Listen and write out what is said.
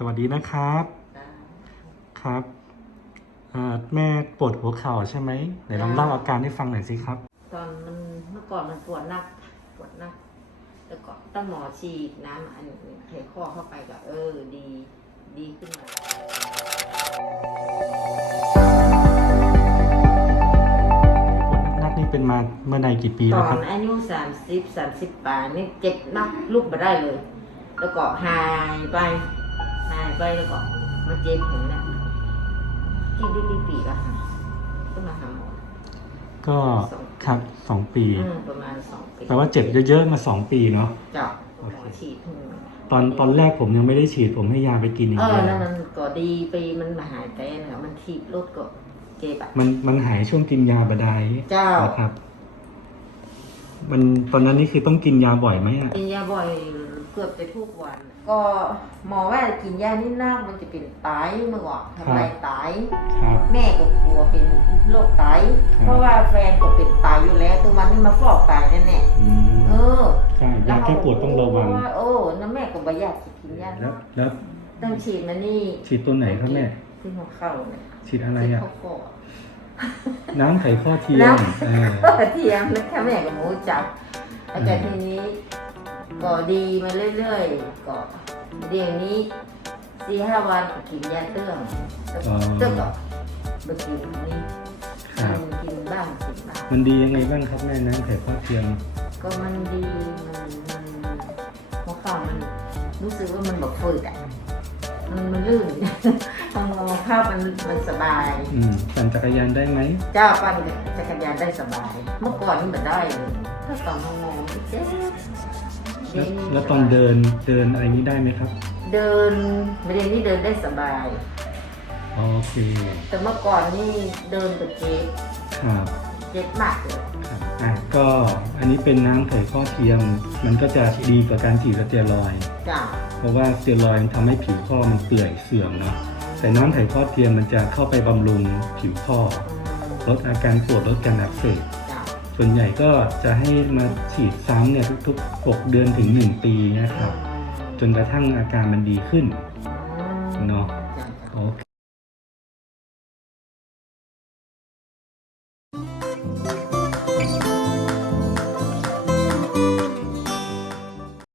สวัสดีนะครับ ครับอ่าแม่ปวดหัวเข่าใช่ไหมไหนลองเล่าอาการให้ฟังหน่อยสิครับ ตอนมันเมื่อก่อนมันปวดหนักปวดหนัก แล้วก็ต้องหมอฉีดน้ำอันไขข้อเข้าไปก็เออดี ดีขึ้นมาปวดนักๆนี่เป็นมาเมื่อใดกี่ปีตแล้วอครันบ อายุสามสิบสามสิบปลายนี่เจ็บนักลุกมาได้เลย แล้วก็หายไป ไปแล้วก็มาเจ็บอย่างนี้กินได้ปีละค่ะก็มาหาหมอ ก็ครับสองปีอืมประมาณสองปีแปลว่าเจ็บเยอะๆมาสองปีเนาะเจาะหมอฉีดทุกตอนตอนแรกผมยังไม่ได้ฉีดผมให้ยาไปกินอย่างเอเดีอยวนั่นมันก็ดีไปมันมาหายใจนะมันถีบรถก็เจ็บอะมันมันหายช่วงกินยาบดายเจ้านะครับ มันตอนนั้นนี่คือต้องกินยาบ่อยไหมอะ กินยาบ่อยเกือบจะทุกวัน ก็หมอว่ากินยานี่นักมันจะเป็นไตเมื่อก่อนทำลายไตครับแม่ก็กลัวเป็นโรคไตครับเพราะว่าแฟนก็เป็นไตอยู่แล้วตัววันนี้มาฟอกไตนั่นแหละอืมเออใช่ยาแก้ปวดต้องระวังโอ้น้าแม่ก็บ่อยากจะกินยาแล้วแล้วต้องฉีดมานี่ฉีดตัวไหนครับแม่ที่หัวเข่าเนี่ยฉีดอะไรที่อะเขาคอน้ำไขข้อเทียมน้เออกระเทียมแล้วแค่แม่กับหมูจับแล้วแต่ทีนี้ ก็ดีมาเรื่อยๆก็เดี๋ยวนี้สี่ห้าวันก็กินยาเตื้องแล้วก็เตื้องก็ไปกินนี่ครับกินบ้างกินบ้างมันดียังไงบ้างครับแม่น้ำไขข้อเทียมก็มันดีมันมันหัวเข่ามันรู้สึกว่ามันแบบฝืดอะมันมันลื่นทางงอข้าวมันมันสบาย อืมปั่นจักรยานได้ไหมเจ้าปั้นจักรยานได้สบาย เมื่อก่อนนี่มันได้เลยถ้าตอนทางงอมันเจ็บ แล้วแล้วตอนเดินเดินอะไรนี้ได้ไหมครับ เดินประเด็นนี้เดินได้สบายโอเคแต่เมื่อก่อนนี่เดินกับเจ็บครับเจ็บมากเลยครับอะก็อันนี้เป็นน้ำไขข้อเทียม มันก็จะดีกว่าการฉีดสเตียรอยด์จ้าเพราะว่าสเตียรอยด์มันทำให้ผิวข้อมันเปื่อยเสื่อมเนาะแต่น้ำไขข้อเทียมมันจะเข้าไปบำรุงผิวข้ออืมลดอาการปวดลดการอักเสบจ้า ส่วนใหญ่ก็จะให้มาฉีดซ้ำเนี่ยทุกๆ 6 เดือนถึง 1 ปีนะครับ จนกระทั่งอาการมันดีขึ้นอืมเนาะจ้ะโอเค